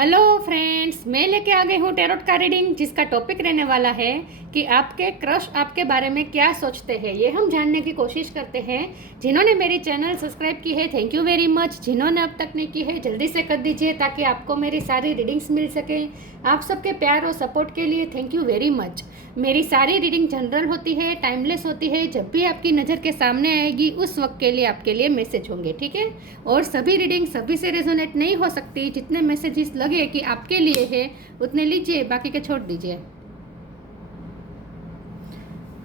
Hello friends, मैं लेके आ गई हूँ टैरोट का रीडिंग, जिसका टॉपिक रहने वाला है कि आपके क्रश आपके बारे में क्या सोचते हैं। ये हम जानने की कोशिश करते हैं। जिन्होंने मेरी चैनल सब्सक्राइब की है, थैंक यू वेरी मच। जिन्होंने अब तक नहीं की है, जल्दी से कर दीजिए ताकि आपको मेरी सारी रीडिंग्स मिल सके। आप सबके प्यार और सपोर्ट के लिए थैंक यू वेरी मच। मेरी सारी रीडिंग जनरल होती है, टाइमलेस होती है। जब भी आपकी नज़र के सामने आएगी उस वक्त के लिए आपके लिए मैसेज होंगे, ठीक है। और सभी रीडिंग सभी से रेजोनेट नहीं हो सकती। जितने मैसेजेस लगे कि आपके लिए है उतने लीजिए, बाकी के छोड़ दीजिए।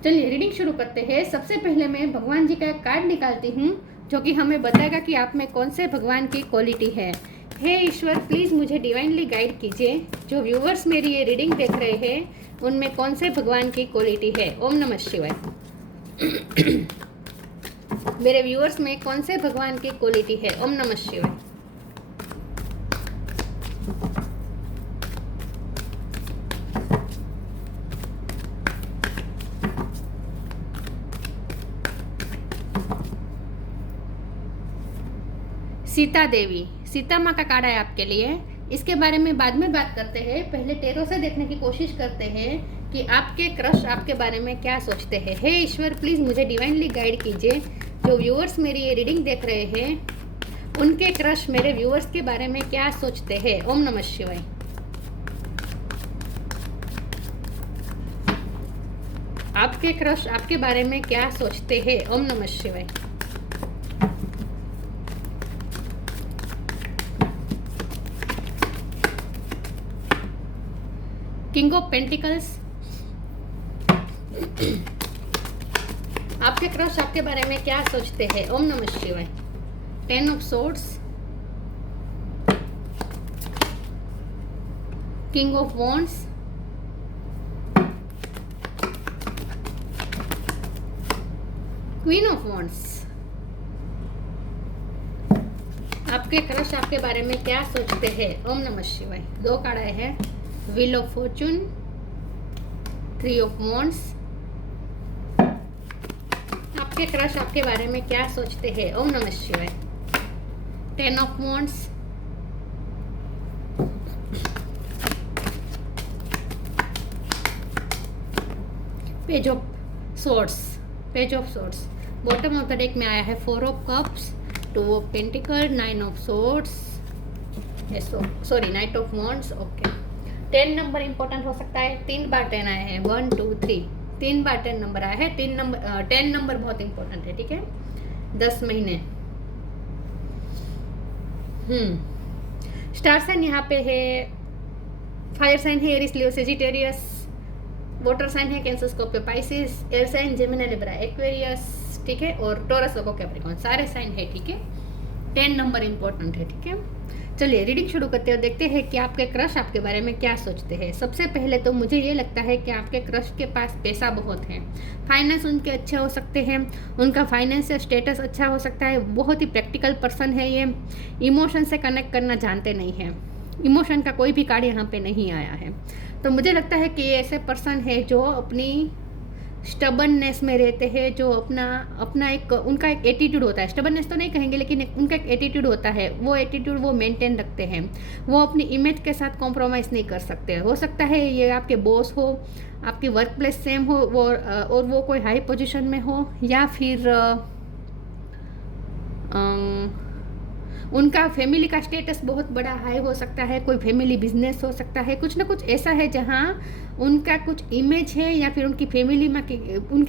चलिए रीडिंग शुरू करते हैं। सबसे पहले मैं भगवान जी का एक कार्ड निकालती हूँ जो कि हमें बताएगा कि आप में कौन से भगवान की क्वालिटी है। हे ईश्वर, प्लीज़ मुझे डिवाइनली गाइड कीजिए। जो व्यूवर्स मेरी ये रीडिंग देख रहे हैं उनमें कौन से भगवान की क्वालिटी है। ओम नमः शिवाय। मेरे व्यूवर्स में कौन से भगवान की क्वालिटी है। ओम नमः शिवाय। सीता देवी, सीता माँ का कार्ड है आपके लिए। इसके बारे में बाद में बात करते हैं। पहले टेरो से देखने की कोशिश करते हैं कि आपके क्रश आपके बारे में क्या सोचते हैं। हे ईश्वर, प्लीज़ मुझे डिवाइनली गाइड कीजिए। जो व्यूअर्स मेरी ये रीडिंग देख रहे हैं उनके क्रश मेरे व्यूअर्स के बारे में क्या सोचते हैं। ओम नमः शिवाय। आपके क्रश आपके बारे में क्या सोचते हैं। ओम नमः शिवाय। किंग ऑफ पेंटिकल्स, आपके क्रश आपके बारे में क्या सोचते हैं। ओम नमः शिवाय। Ten of swords, king of wands, queen of wands. आपके क्रश आपके बारे में क्या सोचते हैं। ओम नमः शिवाय। दो कार्ड आए हैं, wheel of Fortune, three of wands. आपके क्रश आपके बारे में क्या सोचते हैं। ओम नमः शिवाय। Ten of wands, page of swords, page of swords. Bottom of the deck में आया है four of cups, two of pentacle, nine of swords, sorry night of wands. Okay, 10 number important हो सकता है। 3 बार 10 आए हैं, 1 2 3, 3 बार 10 नंबर आया है। 10 नंबर बहुत इंपॉर्टेंट है, ठीक है। 10 महीने। स्टार साइन यहाँ पे है, फायर साइन है Aries Leo Sagittarius, water sign है Cancer Scorpio Pisces, air sign Gemini Libra Aquarius, ठीक है, और टॉरस वर्गो कैप्रिकॉर्न, सारे साइन है, ठीक है। 10 नंबर इंपॉर्टेंट है, ठीक है। चलिए रीडिंग शुरू करते हैं और देखते हैं कि आपके क्रश आपके बारे में क्या सोचते हैं। सबसे पहले तो मुझे ये लगता है कि आपके क्रश के पास पैसा बहुत है, फाइनेंस उनके अच्छे हो सकते हैं, उनका फाइनेंशियल स्टेटस अच्छा हो सकता है। बहुत ही प्रैक्टिकल पर्सन है ये, इमोशन से कनेक्ट करना जानते नहीं हैं। इमोशन का कोई भी कार्ड यहाँ पे नहीं आया है। तो मुझे लगता है कि ये ऐसे पर्सन है जो अपनी स्टबननेस में रहते हैं, जो अपना एक उनका एक एटीट्यूड होता है। स्टबननेस तो नहीं कहेंगे, लेकिन उनका एक एटीट्यूड होता है। वो एटीट्यूड वो मेंटेन रखते हैं। वो अपनी इमेज के साथ कॉम्प्रोमाइज़ नहीं कर सकते। हो सकता है ये आपके बॉस हो, आपकी वर्क प्लेस सेम हो, और वो कोई हाई पोजीशन में हो, या फिर उनका फैमिली का स्टेटस बहुत बड़ा हाई हो सकता है। कोई फैमिली बिजनेस हो सकता है। कुछ ना कुछ ऐसा है जहाँ उनका कुछ इमेज है, या फिर उनकी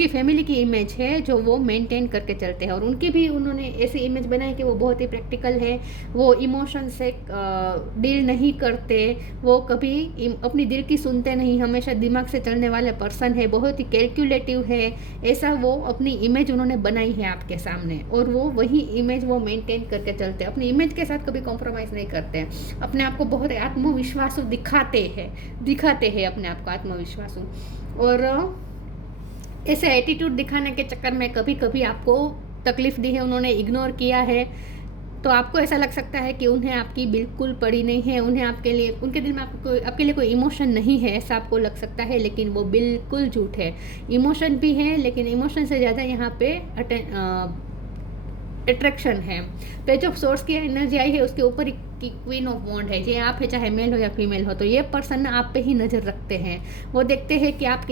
फैमिली की इमेज है जो वो मेंटेन करके चलते हैं। और उनकी भी उन्होंने ऐसी इमेज बनाई कि वो बहुत ही प्रैक्टिकल है। वो इमोशन से डील नहीं करते, वो कभी अपनी दिल की सुनते नहीं, हमेशा दिमाग से चलने वाले पर्सन है, बहुत ही कैलकुलेटिव है। ऐसा वो अपनी इमेज उन्होंने बनाई है आपके सामने, और वो वही इमेज वो मेंटेन करके चलते हैं। अपनी इमेज के साथ कभी कॉम्प्रोमाइज़ नहीं करते हैं। अपने आप को बहुत आत्मविश्वासु दिखाते हैं अपने आप को आत्मविश्वासु। और ऐसे एटीट्यूड दिखाने के चक्कर में कभी कभी आपको तकलीफ दी है, उन्होंने इग्नोर किया है, तो आपको ऐसा लग सकता है कि उन्हें आपकी बिल्कुल पड़ी नहीं है। उन्हें आपके लिए, उनके दिल में आपके लिए कोई इमोशन नहीं है, ऐसा आपको लग सकता है, लेकिन वो बिल्कुल झूठ है। इमोशन भी है, लेकिन इमोशन से ज़्यादा यहाँ पे अट्रैक्शन है। पेज ऑफ सोर्स की एनर्जी आई है, उसके ऊपर की क्वीन ऑफ वॉन्ड है। ये आप है, चाहे मेल हो या फीमेल हो, तो ये पर्सन ना आप पे ही नज़र रखते हैं। वो देखते हैं कि आप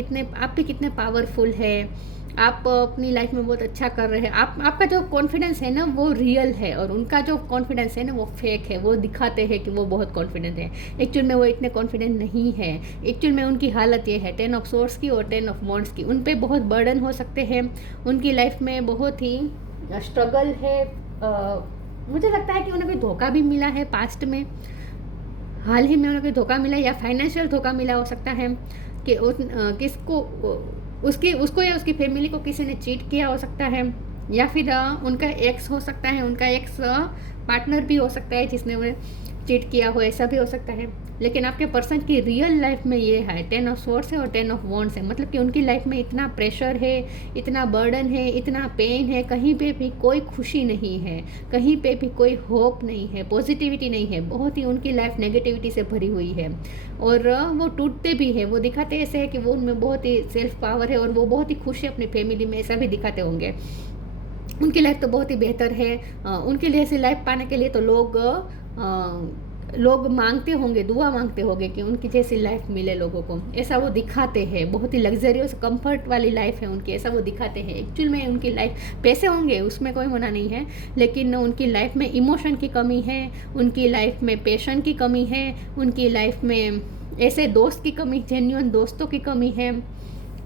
पे कितने पावरफुल है, आप अपनी लाइफ में बहुत अच्छा कर रहे हैं। आपका जो कॉन्फिडेंस है ना वो रियल है, और उनका जो कॉन्फिडेंस है ना वो फेक है। वो दिखाते हैं कि वो बहुत कॉन्फिडेंट है, एक्चुअल में वो इतने कॉन्फिडेंट नहीं है। एक्चुअल में उनकी हालत ये है 10 ऑफ सोर्स की और 10 ऑफ वॉन्ड्स की। उन पे बहुत बर्डन हो सकते हैं, उनकी लाइफ में बहुत ही स्ट्रगल है। मुझे लगता है कि उन्हें कोई धोखा भी मिला है पास्ट में, हाल ही में उन्हें कोई धोखा मिला, या फाइनेंशियल धोखा मिला हो सकता है कि किसको उसको या उसकी फैमिली को किसी ने चीट किया हो सकता है, या फिर उनका एक्स हो सकता है, उनका एक्स पार्टनर भी हो सकता है जिसने उन्हें चीट किया हो, ऐसा भी हो सकता है। लेकिन आपके पर्सन की रियल लाइफ में ये है 10 ऑफ सोर्स है और 10 ऑफ वॉन्ड्स है। मतलब कि उनकी लाइफ में इतना प्रेशर है, इतना बर्डन है, इतना पेन है, कहीं पे भी कोई खुशी नहीं है, कहीं पे भी कोई होप नहीं है, पॉजिटिविटी नहीं है। बहुत ही उनकी लाइफ नेगेटिविटी से भरी हुई है, और वो टूटते भी है। वो दिखाते ऐसे है कि वो उनमें बहुत ही सेल्फ पावर है, और वो बहुत ही खुश है अपनी फैमिली में, ऐसा भी दिखाते होंगे। उनकी लाइफ तो बहुत ही बेहतर है। उनके लिए ऐसी लाइफ पाने के लिए तो लोग मांगते होंगे, दुआ मांगते होंगे कि उनकी जैसी लाइफ मिले लोगों को, ऐसा वो दिखाते हैं। बहुत ही लग्जरियस कंफर्ट वाली लाइफ है उनकी, ऐसा वो दिखाते हैं। एक्चुअल में उनकी लाइफ, पैसे होंगे उसमें कोई मना नहीं है, लेकिन उनकी लाइफ में इमोशन की कमी है, उनकी लाइफ में पैशन की कमी है, उनकी लाइफ में ऐसे दोस्त की कमी, जेन्युइन दोस्तों की कमी है।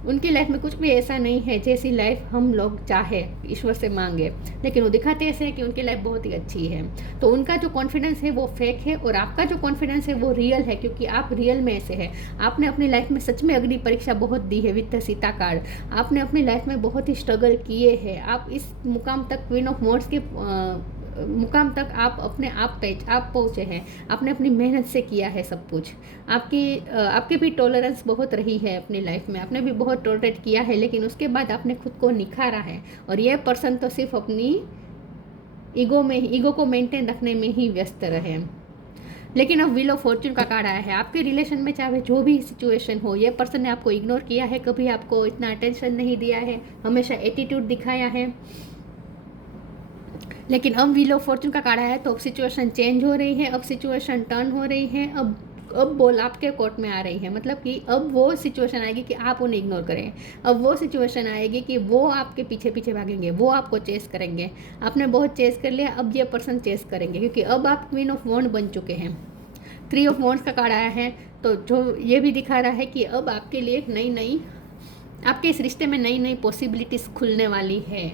उनकी लाइफ में कुछ भी ऐसा नहीं है जैसी लाइफ हम लोग चाहे, ईश्वर से मांगे, लेकिन वो दिखाते ऐसे हैं कि उनकी लाइफ बहुत ही अच्छी है। तो उनका जो कॉन्फिडेंस है वो फेक है, और आपका जो कॉन्फिडेंस है वो रियल है, क्योंकि आप रियल में ऐसे है। आपने अपनी लाइफ में सच में अग्नि परीक्षा बहुत दी है विद द सीता कार्ड। आपने अपनी लाइफ में बहुत ही स्ट्रगल किए हैं। आप इस मुकाम तक, क्वीन ऑफ वॉन्ड्स के मुकाम तक आप अपने आप पहुँचे हैं। आपने अपनी मेहनत से किया है सब कुछ। आपकी भी टॉलरेंस बहुत रही है अपनी लाइफ में, आपने भी बहुत टॉलरेट किया है, लेकिन उसके बाद आपने खुद को निखारा है। और ये पर्सन तो सिर्फ अपनी ईगो को मेंटेन रखने में ही व्यस्त रहे। लेकिन अब व्हील ऑफ फॉर्च्यून का कार्ड आया है। आपके रिलेशन में चाहे जो भी सिचुएशन हो, ये पर्सन ने आपको इग्नोर किया है, कभी आपको इतना अटेंशन नहीं दिया है, हमेशा एटीट्यूड दिखाया है। लेकिन अब व्हील ऑफ फॉर्च्यून का कार्ड आया है, तो अब सिचुएशन चेंज हो रही है, अब सिचुएशन टर्न हो रही है। अब बॉल आपके कोर्ट में आ रही है। मतलब कि अब वो सिचुएशन आएगी कि आप उन्हें इग्नोर करें। अब वो सिचुएशन आएगी कि वो आपके पीछे पीछे भागेंगे, वो आपको चेस करेंगे। आपने बहुत चेस कर लिया, अब ये पर्सन चेस करेंगे, क्योंकि अब आप क्वीन ऑफ वॉन्ड बन चुके हैं। 3 ऑफ वॉन्ड्स का कार्ड आया है, तो जो ये भी दिखा रहा है कि अब आपके लिए एक आपके इस रिश्ते में नई पॉसिबिलिटीज़ खुलने वाली है।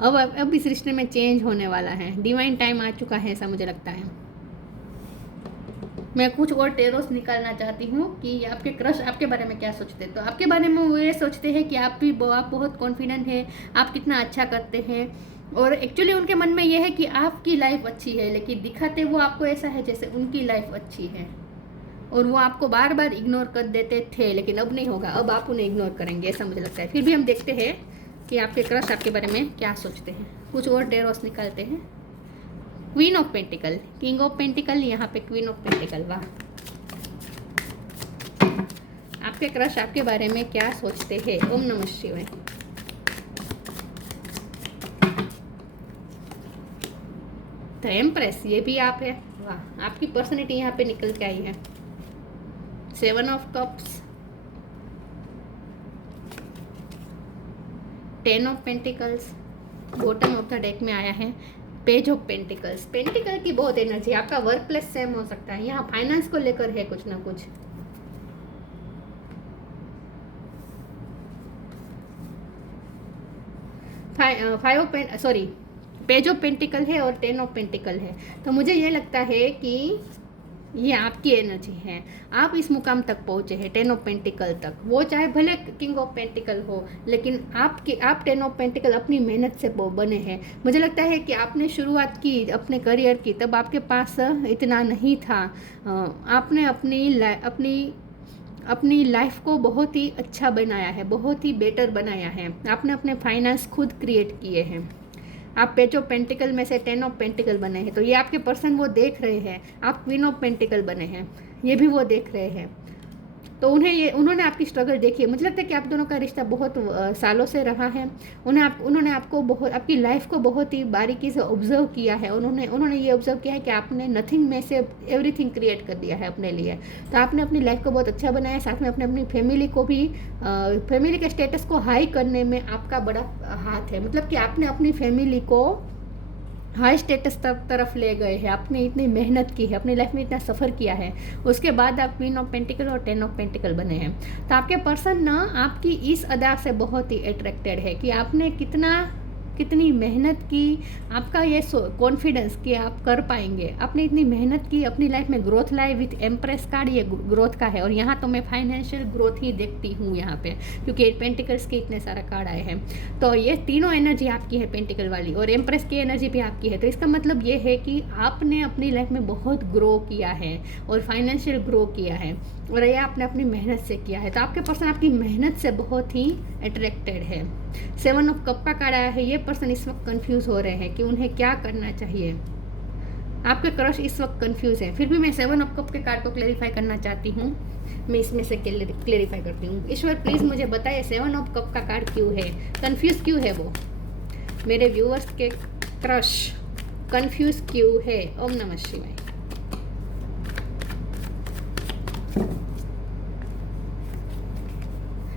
अब इस रिश्ते में चेंज होने वाला है। डिवाइन टाइम आ चुका है, ऐसा मुझे लगता है। मैं कुछ और टेरोस निकालना चाहती हूँ कि आपके क्रश आपके बारे में क्या सोचते हैं। तो आपके बारे में वो ये सोचते हैं कि आप बहुत कॉन्फिडेंट हैं, आप कितना अच्छा करते हैं, और एक्चुअली उनके मन में ये है कि आपकी लाइफ अच्छी है, लेकिन दिखाते वो आपको ऐसा है जैसे उनकी लाइफ अच्छी है, और वो आपको बार बार इग्नोर कर देते थे। लेकिन अब नहीं होगा, अब आप उन्हें इग्नोर करेंगे, ऐसा मुझे लगता है। फिर भी हम देखते हैं कि आपके क्रश आपके बारे में क्या सोचते हैं। कुछ और टेरोस निकालते हैं। Queen of pentacle, king of pentacle, यहाँ पे क्वीन ऑफ पेंटिकल। वाह, आपके क्रश आपके बारे में क्या सोचते हैं। ओम नमः शिवाय। द एम्प्रेस, ये भी आप है। वाह, आपकी पर्सनैलिटी यहाँ पे निकल के आई है। 7 of cups, 10 of pentacles, bottom of the deck में आया है पेज ऑफ पेंटिकल्स। पेंटिकल की बहुत एनर्जी, आपका वर्क प्लेस सेम हो सकता है, यहाँ फाइनेंस को लेकर है कुछ ना कुछ। पेज ऑफ पेंटिकल है और 10 ऑफ पेंटिकल है। तो मुझे ये लगता है कि ये आपकी एनर्जी है, आप इस मुकाम तक पहुँचे हैं 10 ऑफ पेंटिकल तक। वो चाहे भले किंग ऑफ पेंटिकल हो, लेकिन आप 10 ऑफ पेंटिकल अपनी मेहनत से बने हैं। मुझे लगता है कि आपने शुरुआत की अपने करियर की, तब आपके पास इतना नहीं था। आपने अपनी लाइफ को बहुत ही अच्छा बनाया है, बहुत ही बेटर बनाया है। आपने अपने फाइनेंस खुद क्रिएट किए हैं। आप पेज ऑफ पेंटिकल में से 10 ऑफ पेंटिकल बने हैं, तो ये आपके पर्सन वो देख रहे हैं। आप क्वीन ऑफ पेंटिकल बने हैं, ये भी वो देख रहे हैं। तो उन्होंने आपकी स्ट्रगल देखी है। मुझे लगता है कि आप दोनों का रिश्ता बहुत सालों से रहा है। उन्होंने आपको बहुत, आपकी लाइफ को बहुत ही बारीकी से ऑब्जर्व किया है। उन्होंने ये ऑब्जर्व किया है कि आपने नथिंग में से एवरीथिंग क्रिएट कर दिया है अपने लिए। तो आपने अपनी लाइफ को बहुत अच्छा बनाया, साथ में अपनी फैमिली को भी, फैमिली के स्टेटस को हाई करने में आपका बड़ा हाथ है। मतलब कि आपने अपनी फैमिली को हाई स्टेटस तरफ ले गए हैं। आपने इतनी मेहनत की है, अपनी लाइफ में इतना सफ़र किया है, उसके बाद आप क्वीन ऑफ पेंटिकल और 10 ऑफ पेंटिकल बने हैं। तो आपके पर्सन ना आपकी इस अदा से बहुत ही अट्रैक्टेड है कि आपने कितनी मेहनत की, आपका ये कॉन्फिडेंस कि आप कर पाएंगे। आपने इतनी मेहनत की, अपनी लाइफ में ग्रोथ लाए। विथ एम्प्रेस कार्ड ये ग्रोथ का है, और यहाँ तो मैं फाइनेंशियल ग्रोथ ही देखती हूँ यहाँ पे, क्योंकि पेंटिकल्स के इतने सारे कार्ड आए हैं। तो ये तीनों एनर्जी आपकी है, पेंटिकल वाली और एम्प्रेस की एनर्जी भी आपकी है। तो इसका मतलब ये है कि आपने अपनी लाइफ में बहुत ग्रो किया है और फाइनेंशियल ग्रो किया है, और ये आपने अपनी मेहनत से किया है। तो आपके पर्सन आपकी मेहनत से बहुत ही अट्रैक्टेड है। 7 ऑफ कप का कार्ड आया है। ये पर्सन इस वक्त कंफ्यूज हो रहे हैं कि उन्हें क्या करना चाहिए। आपके क्रश इस वक्त कंफ्यूज है। फिर भी मैं 7 ऑफ कप के कार्ड को क्लेरिफाई करना चाहती हूँ। मैं इसमें से क्लेरिफाई करती हूँ। ईश्वर प्लीज़ मुझे बताइए 7 ऑफ कप का कार्ड क्यों है, कंफ्यूज क्यों है वो, मेरे व्यूअर्स के क्रश कंफ्यूज क्यों है। ओम नमः शिवाय।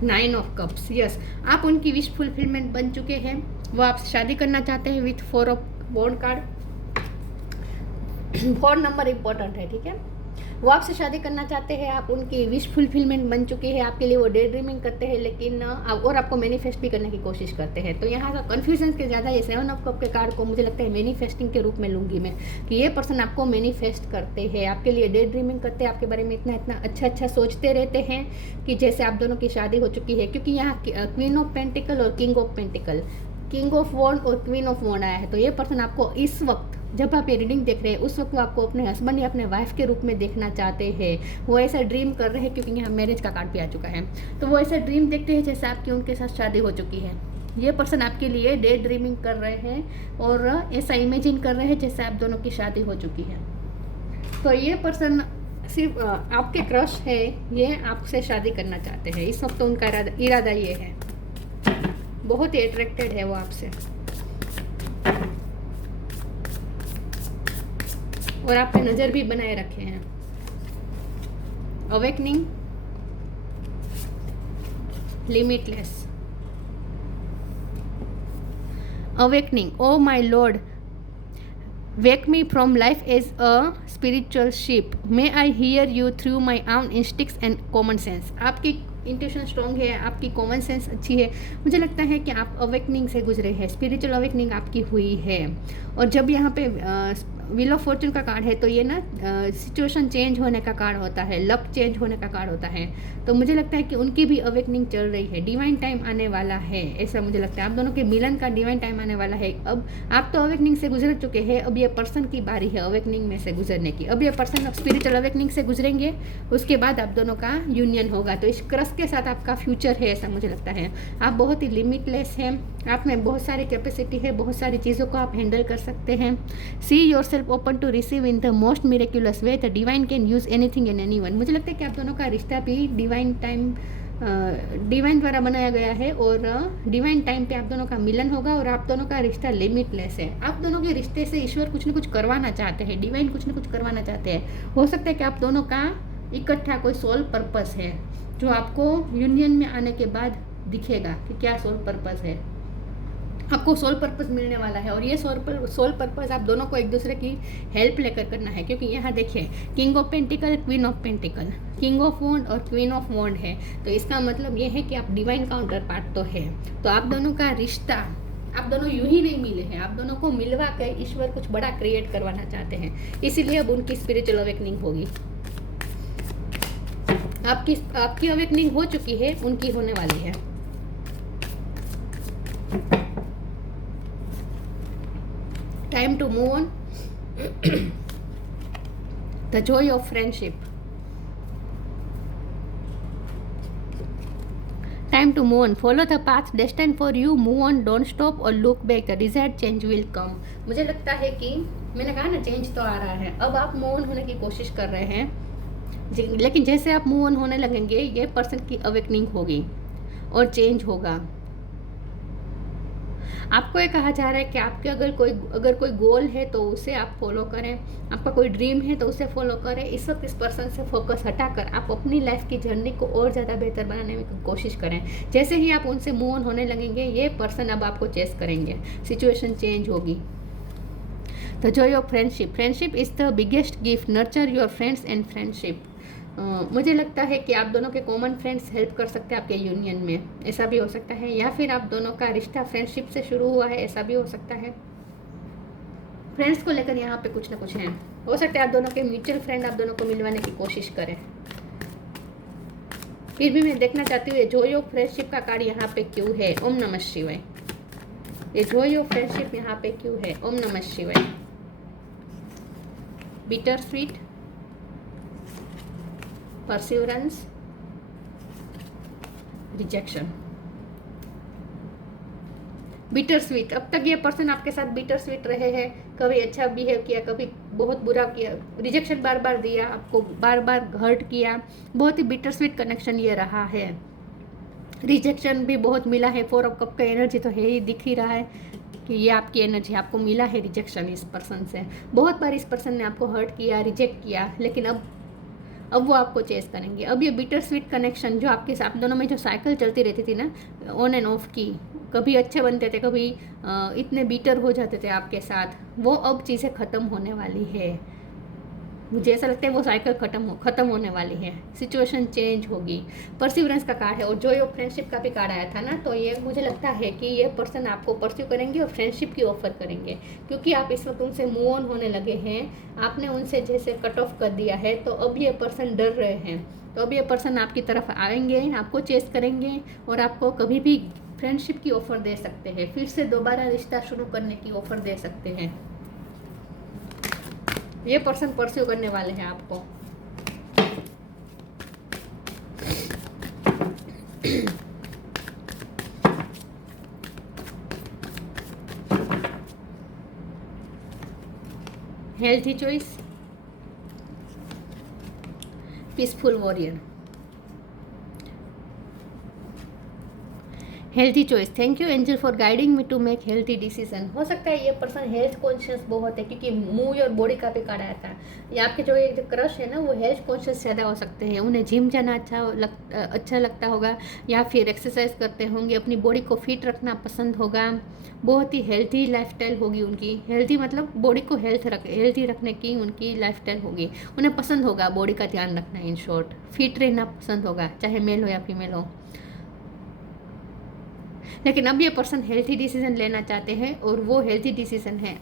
नाइन ऑफ कप्स, यस, आप उनकी विश फुलफिलमेंट बन चुके हैं। वो आपसे शादी करना चाहते हैं with 4 of wand card. 4 number important है, ठीक है। वो आपसे शादी करना चाहते हैं, आप उनकी विश फुलफिलमेंट बन चुकी है आपके लिए। वो डे ड्रीमिंग करते हैं, लेकिन और आपको मैनिफेस्ट भी करने की कोशिश करते हैं। तो यहाँ का कन्फ्यूजन के ज़्यादा ये 7 ऑफ कप के कार्ड को मुझे लगता है मैनिफेस्टिंग के रूप में लूँगी मैं, कि ये पर्सन आपको मैनिफेस्ट करते हैं, आपके लिए डे ड्रीमिंग करते हैं, आपके बारे में इतना अच्छा सोचते रहते हैं कि जैसे आप दोनों की शादी हो चुकी है। क्योंकि यहाँ क्वीन ऑफ पेंटिकल और king of pentacle, king of wand और क्वीन ऑफ वॉन्ड आया है। तो ये पर्सन आपको इस वक्त, जब आप ये रीडिंग देख रहे हैं, उस वक्त वो आपको अपने हस्बैंड या अपने वाइफ के रूप में देखना चाहते हैं। वो ऐसा ड्रीम कर रहे हैं, क्योंकि यहाँ मैरिज का कार्ड भी आ चुका है। तो वो ऐसा ड्रीम देखते हैं जैसे आपकी उनके साथ शादी हो चुकी है। ये पर्सन आपके लिए डे ड्रीमिंग कर रहे हैं और ऐसा इमेजिन कर रहे हैं जैसे आप दोनों की शादी हो चुकी है। तो ये पर्सन सिर्फ आपके क्रश है, ये आपसे शादी करना चाहते हैं इस वक्त। तो उनका इरादा ये है, बहुत ही अट्रैक्टेड है वो आपसे, और आप पे नज़र भी बनाए रखे हैं। Awakening, limitless, awakening, oh my Lord, wake me from life as a spiritual ship, may I hear you through my own instincts and common sense। आपकी इंट्यूशन स्ट्रॉन्ग है, आपकी कॉमन सेंस अच्छी है। मुझे लगता है कि आप अवेकनिंग से गुजरे हैं, स्पिरिचुअल अवेकनिंग आपकी हुई है। और जब यहाँ पे व्हील ऑफ फॉर्चून का कार्ड है, तो ये ना सिचुएशन चेंज होने का कार्ड होता है, लक चेंज होने का कार्ड होता है। तो मुझे लगता है कि उनकी भी अवेकनिंग चल रही है, डिवाइन टाइम आने वाला है, ऐसा मुझे लगता है। आप दोनों के मिलन का डिवाइन टाइम आने वाला है। अब आप तो अवेकनिंग से गुजर चुके हैं, अब ये पर्सन की बारी है अवेकनिंग में से गुजरने की। अब ये पर्सन स्पिरिचुअल अवेकनिंग से गुजरेंगे, उसके बाद आप दोनों का यूनियन होगा। तो इस क्रश के साथ आपका फ्यूचर है, ऐसा मुझे लगता है। आप बहुत ही लिमिटलेस हैं, आप में बहुत सारी कैपेसिटी है, बहुत सारी चीज़ों को आप हैंडल कर सकते हैं। See yourself open to receive in the most miraculous way, the divine can use anything and anyone. मुझे लगता है कि आप दोनों का रिश्ता भी डिवाइन द्वारा बनाया गया है, और डिवाइन टाइम पे आप दोनों का मिलन होगा, और आप दोनों का रिश्ता लिमिटलेस है। आप दोनों के रिश्ते से ईश्वर कुछ न कुछ करवाना चाहते हैं, डिवाइन कुछ न कुछ करवाना चाहते हैं। हो सकता है कि आप दोनों का इकट्ठा कोई सोल पर्पस है, जो आपको यूनियन में आने के बाद दिखेगा कि क्या सोल पर्पस है। आपको सोल पर्पस मिलने वाला है, और ये सोल पर्पस आप दोनों को एक दूसरे की हेल्प लेकर करना है। क्योंकि यहाँ देखिए, king of pentacle, queen of pentacle, king of wand और क्वीन ऑफ वॉन्ड है। तो इसका मतलब ये है कि आप डिवाइन काउंटर पार्ट तो है। तो आप दोनों का रिश्ता, आप दोनों यूं ही नहीं मिले हैं, आप दोनों को मिलवा कर ईश्वर कुछ बड़ा क्रिएट करवाना चाहते हैं। इसीलिए अब उनकी स्पिरिचुअल अवेकनिंग होगी। आपकी अवेकनिंग हो चुकी है, उनकी होने वाली है। Time to move on, the joy of friendship, time to move on, follow the path destined for you, move on, don't stop और look back, the desired change will come. मुझे लगता है कि मैंने कहा ना, चेंज तो आ रहा है। अब आप मूव ऑन होने की कोशिश कर रहे हैं, लेकिन जैसे आप मूव ऑन होने लगेंगे, ये पर्सन की अवेकनिंग होगी और चेंज होगा। आपको ये कहा जा रहा है कि आपके अगर कोई गोल है तो उसे आप फॉलो करें, आपका कोई ड्रीम है तो उसे फॉलो करें। इस वक्त इस पर्सन से फोकस हटाकर आप अपनी लाइफ की जर्नी को और ज़्यादा बेहतर बनाने की कोशिश करें। जैसे ही आप उनसे मूव ऑन होने लगेंगे, ये पर्सन अब आपको चेस करेंगे, सिचुएशन चेंज होगी। The joy of friendship is the biggest gift, nurture your friends and friendship. मुझे लगता है कि आप दोनों के कॉमन फ्रेंड्स हेल्प कर सकते हैं आपके यूनियन में, ऐसा भी हो सकता है, या फिर आप दोनों का रिश्ता फ्रेंडशिप से शुरू हुआ है, ऐसा भी हो सकता है। फ्रेंड्स को लेकर यहाँ पे कुछ ना कुछ है, हो सकता है आप दोनों के म्यूचुअल फ्रेंड आप दोनों को मिलवाने की कोशिश करें। फिर भी मैं देखना चाहती हूँ ये जॉय ऑफ फ्रेंडशिप का कार्ड यहाँ पे क्यों है। ओम नमः शिवाय। ये जॉय ऑफ फ्रेंडशिप यहाँ पे क्यों है। ओम नमः शिवाय। Bitter sweet, perseverance, rejection, bitter sweet. अब तक ये पर्सन आपके साथ बिटर स्वीट रहे हैं, कभी अच्छा बिहेव किया, कभी बहुत बुरा किया, रिजेक्शन बार बार दिया, आपको बार बार हर्ट किया, बहुत ही बिटर स्वीट कनेक्शन ये रहा है। रिजेक्शन भी बहुत मिला है। 4 ऑफ कप का एनर्जी तो है ही, दिख ही रहा है कि ये आपकी एनर्जी, आपको मिला है रिजेक्शन इस पर्सन से। बहुत बार इस पर्सन ने आपको हर्ट किया, रिजेक्ट किया, लेकिन अब वो आपको चेस करेंगे। अब ये बिटर स्वीट कनेक्शन जो आपके साथ दोनों में जो साइकिल चलती रहती थी ना, ऑन एंड ऑफ की, कभी अच्छे बनते थे, कभी इतने बिटर हो जाते थे आपके साथ, वो अब चीज़ें ख़त्म होने वाली है। मुझे ऐसा लगता है वो साइकिल ख़त्म होने वाली है, सिचुएशन चेंज होगी। परसिवरेंस का कार्ड है और जॉय ऑफ फ्रेंडशिप का भी कार्ड आया था ना, तो ये मुझे लगता है कि ये पर्सन आपको परस्यू करेंगे और फ्रेंडशिप की ऑफर करेंगे, क्योंकि आप इस वक्त उनसे मूव ऑन होने लगे हैं, आपने उनसे जैसे कट ऑफ कर दिया है, तो अब ये पर्सन डर रहे हैं, तो अब ये पर्सन आपकी तरफ आएंगे, आपको चेस करेंगे और आपको कभी भी फ्रेंडशिप की ऑफर दे सकते हैं, फिर से दोबारा रिश्ता शुरू करने की ऑफर दे सकते हैं। ये पर्सन परस्यू करने वाले हैं आपको। Healthy choice, peaceful warrior, healthy choice. Thank you angel for guiding me to make healthy decision. हो सकता है ये पर्सन हेल्थ कॉन्शियस बहुत है, क्योंकि मूव और बॉडी का भी कार्ड आया था। ये आपके जो एक क्रश है ना, वो हेल्थ कॉन्शियस ज़्यादा हो सकते हैं, उन्हें जिम जाना अच्छा लगता होगा, या फिर एक्सरसाइज करते होंगे, अपनी बॉडी को फिट रखना पसंद होगा, बहुत ही हेल्थी लाइफस्टाइल होगी उनकी। हेल्थी मतलब बॉडी को हेल्थी रखने की उनकी लाइफस्टाइल होगी, उन्हें पसंद होगा बॉडी का ध्यान रखना, इन शॉर्ट फिट रहना पसंद होगा, चाहे मेल हो या फीमेल हो। लेकिन अब ये पर्सन हेल्थी डिसीजन लेना चाहते हैं और वो हेल्थी डिसीजन है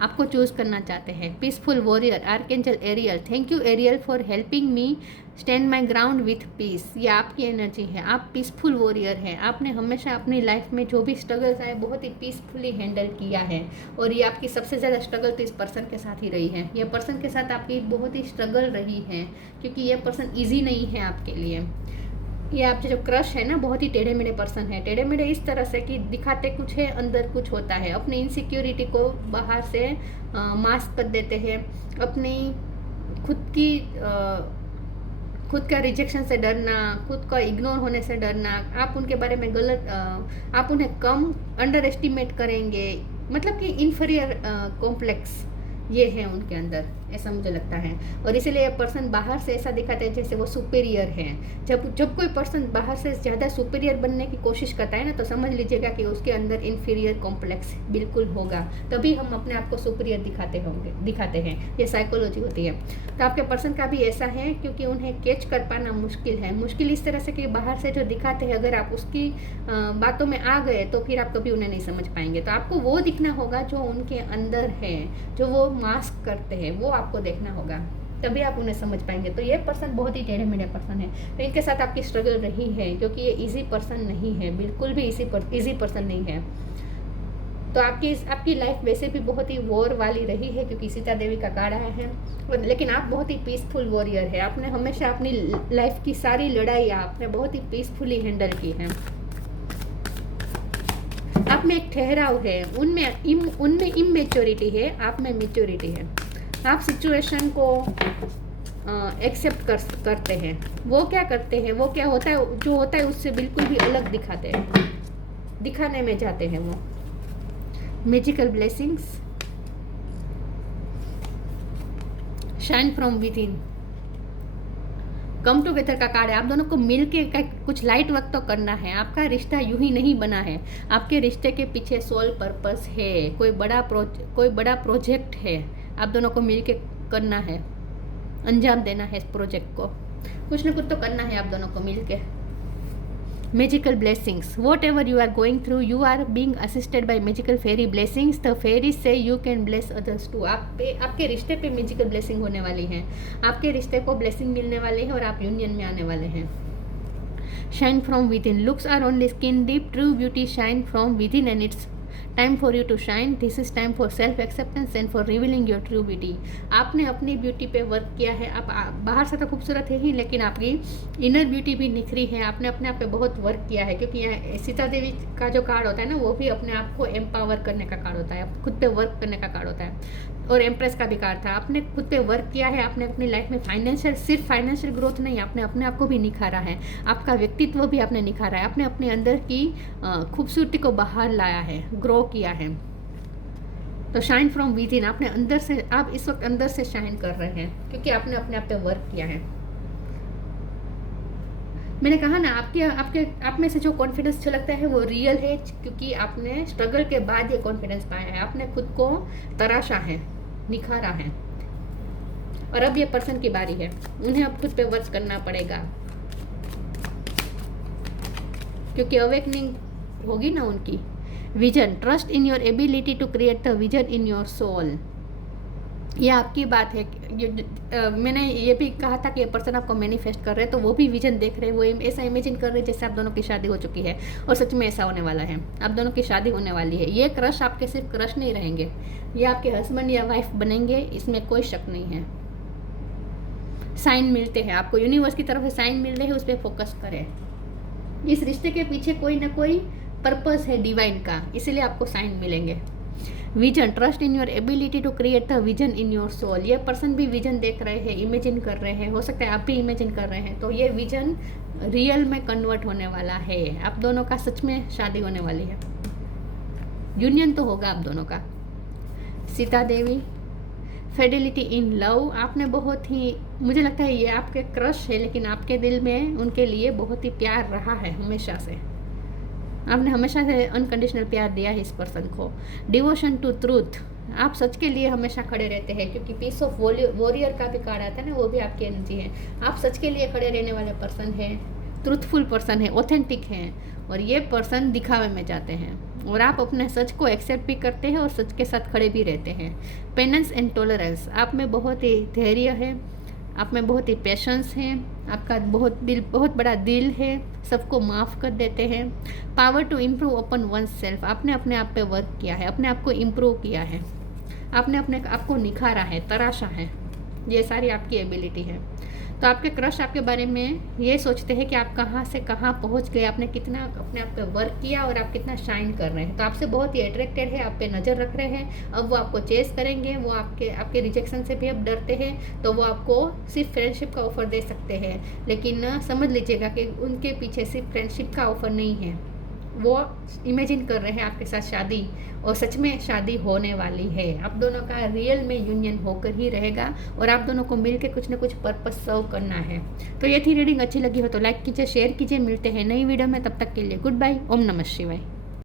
आपको चूज़ करना चाहते हैं। Peaceful warrior, archangel Ariel. Thank you Ariel for helping me stand my ground with peace. ये आपकी एनर्जी है, आप पीसफुल वॉरियर हैं। आपने हमेशा अपनी लाइफ में जो भी स्ट्रगल्स आए बहुत ही पीसफुली हैंडल किया है, और ये आपकी सबसे ज़्यादा स्ट्रगल तो इस पर्सन के साथ ही रही है। ये पर्सन के साथ आपकी बहुत ही स्ट्रगल रही है, क्योंकि ये पर्सन ईजी नहीं है आपके लिए। ये आपके जो क्रश है ना, बहुत ही टेढ़े मेढ़े पर्सन है। टेढ़े मेढ़े इस तरह से कि दिखाते कुछ है, अंदर कुछ होता है। अपनी इनसिक्योरिटी को बाहर से मास्क कर देते हैं, अपनी खुद का रिजेक्शन से डरना, खुद का इग्नोर होने से डरना, आप उनके बारे में आप उन्हें कम अंडर एस्टिमेट करेंगे, मतलब कि इन्फीरियर कॉम्प्लेक्स ये है उनके अंदर, ऐसा मुझे लगता है। और इसीलिए पर्सन बाहर से ऐसा दिखाते हैं जैसे वो सुपीरियर है। जब कोई पर्सन बाहर से ज़्यादा सुपीरियर बनने की कोशिश करता है ना, तो समझ लीजिएगा कि उसके अंदर इन्फीरियर कॉम्प्लेक्स बिल्कुल होगा, तभी हम अपने आप को सुपीरियर दिखाते हैं। ये साइकोलॉजी होती है। तो आपके पर्सन का भी ऐसा है, क्योंकि उन्हें कैच कर पाना मुश्किल इस तरह से कि बाहर से जो दिखाते हैं, अगर आप उसकी बातों में आ गए तो फिर आप कभी उन्हें नहीं समझ पाएंगे। तो आपको वो दिखना होगा जो उनके अंदर है, जो वो मास्क करते हैं, वो आपको देखना होगा, तभी आप उन्हें समझ पाएंगे। तो ये पर्सन बहुत ही टेढ़े मेढ़े पर्सन है, तो इनके साथ आपकी स्ट्रगल रही है, क्योंकि ये इजी पर्सन नहीं है, बिल्कुल भी इजी पर्सन नहीं है। तो आपकी लाइफ वैसे भी बहुत ही वॉर वाली रही है, क्योंकि सीता देवी का कार्ड आया है। लेकिन आप बहुत ही पीसफुल वॉरियर है। आपने हमेशा अपनी लाइफ की सारी लड़ाई आपने बहुत ही पीसफुली हैंडल की है। आप में एक ठहराव है, उनमें इमेच्योरिटी है, आप में मेच्योरिटी है। आप सिचुएशन को एक्सेप्ट करते हैं। वो क्या करते हैं, वो क्या होता है, जो होता है उससे बिल्कुल भी अलग दिखाते हैं, दिखाने में जाते हैं वो। Magical blessings, shine from with in, come together का कार्ड है। आप दोनों को मिलके कुछ लाइट वर्क तो करना है। आपका रिश्ता यूं ही नहीं बना है, आपके रिश्ते के पीछे सोल पर्पस है, कोई बड़ा प्रोजेक्ट है, आप दोनों को मिलके करना है, अंजाम देना है इस प्रोजेक्ट को, कुछ ना कुछ तो करना है आप दोनों को मिलके। Magical blessings, whatever you are going through, you are being assisted by magical fairy blessings, the fairy say you can bless others too. आपके रिश्ते पे मैजिकल ब्लेसिंग होने वाली है, आपके रिश्ते को ब्लेसिंग मिलने वाली है और आप यूनियन में आने वाले हैं। Shine from within, looks are only skin deep, true beauty shine from within and it's time for you to shine, this is time for self acceptance and for revealing your true beauty. आपने अपनी beauty पे work किया है, आप बाहर से तो खूबसूरत है ही, लेकिन आपकी इनर ब्यूटी भी निखरी है, आपने अपने आप पे बहुत वर्क किया है। क्योंकि यहाँ सीता देवी का जो कार्ड होता है ना, वो भी अपने आप को एम्पावर करने का कार्ड होता है, खुद पे वर्क करने का कार्ड होता है। और एम्प्रेस का भी कार्ड था, आपने खुद पे वर्क किया है, आपने अपनी लाइफ में सिर्फ फाइनेंशियल ग्रोथ नहीं, आपने अपने आप को भी निखारा है, आपका व्यक्तित्व भी आपने निखारा है, आपने अपने अंदर की खूबसूरती को बाहर लाया है, ग्रो किया है। तो शाइन फ्रॉम विद इन, आपने अंदर से, आप इस वक्त अंदर से शाइन कर रहे हैं क्योंकि आपने अपने आप पे वर्क किया है। मैंने कहा ना, आप में से जो कॉन्फिडेंस छलकता है वो रियल है, क्योंकि आपने स्ट्रगल के बाद ये कॉन्फिडेंस पाया है, आपने खुद को तराशा है, निखारा है। और अब ये पर्सन की बारी है, उन्हें अब खुद पे वर्क करना पड़ेगा, क्योंकि अवेकनिंग होगी ना उनकी। Vision, trust in your ability to create the vision in your soul, ये आपकी बात है। मैंने ये भी कहा था कि ये पर्सन आपको मैनिफेस्ट कर रहे हैं, तो वो भी विजन देख रहे हैं, वो ऐसा इमेजिन कर रहे हैं जैसे आप दोनों की शादी हो चुकी है, और सच में ऐसा होने वाला है, आप दोनों की शादी होने वाली है। ये क्रश आपके सिर्फ क्रश नहीं रहेंगे, ये आपके हस्बैंड या वाइफ बनेंगे, इसमें कोई शक नहीं है। साइन मिलते हैं आपको, यूनिवर्स की तरफ से साइन मिल रहे हैं, उस पर फोकस करें। इस रिश्ते के पीछे कोई ना कोई पर्पस है डिवाइन का, इसीलिए आपको साइन मिलेंगे। Vision, trust in your ability to create the vision in your soul, ये पर्सन भी विजन देख रहे हैं, इमेजिन कर रहे हैं, हो सकता है आप भी इमेजिन कर रहे हैं, तो ये विजन रियल में कन्वर्ट होने वाला है, आप दोनों का सच में शादी होने वाली है, यूनियन तो होगा आप दोनों का। Sita Devi, Fidelity in love, आपने बहुत ही, मुझे लगता है ये आपके क्रश है, लेकिन आपके दिल में उनके लिए बहुत ही प्यार रहा है हमेशा से, आपने हमेशा से अनकंडीशनल प्यार दिया है इस पर्सन को। डिवोशन टू ट्रूथ, आप सच के लिए हमेशा खड़े रहते हैं, क्योंकि पीस ऑफ वॉरियर का भी कार्ड आता है ना, वो भी आपकी एनर्जी है। आप सच के लिए खड़े रहने वाले पर्सन है, ट्रूथफुल पर्सन है, ऑथेंटिक है, और ये पर्सन दिखावे में जाते हैं, और आप अपने सच को एक्सेप्ट भी करते हैं और सच के साथ खड़े भी रहते हैं। पेनेंस एंड टॉलरेंस, आप में बहुत ही धैर्य है, आप में बहुत ही पेशेंस है, आपका बहुत बड़ा दिल है, सबको माफ़ कर देते हैं। Power to improve upon oneself, आपने अपने आप पे वर्क किया है, अपने आप को इम्प्रूव किया है, आपने अपने आप को निखारा है, तराशा है, ये सारी आपकी एबिलिटी है। तो आपके क्रश आपके बारे में ये सोचते हैं कि आप कहाँ से कहाँ पहुँच गए, आपने कितना अपने आप पे वर्क किया और आप कितना शाइन कर रहे हैं, तो आपसे बहुत ही अट्रैक्टेड है, आप पे नज़र रख रहे हैं। अब वो आपको चेस करेंगे, वो आपके रिजेक्शन से भी अब डरते हैं, तो वो आपको सिर्फ फ्रेंडशिप का ऑफ़र दे सकते हैं, लेकिन समझ लीजिएगा कि उनके पीछे सिर्फ फ्रेंडशिप का ऑफ़र नहीं है, वो इमेजिन कर रहे हैं आपके साथ शादी, और सच में शादी होने वाली है। आप दोनों का रियल में यूनियन होकर ही रहेगा, और आप दोनों को मिलके कुछ ना कुछ पर्पस सर्व करना है। तो ये थी रीडिंग, अच्छी लगी हो तो लाइक कीजिए, शेयर कीजिए, मिलते हैं नई वीडियो में, तब तक के लिए गुड बाय, ओम नमः शिवाय।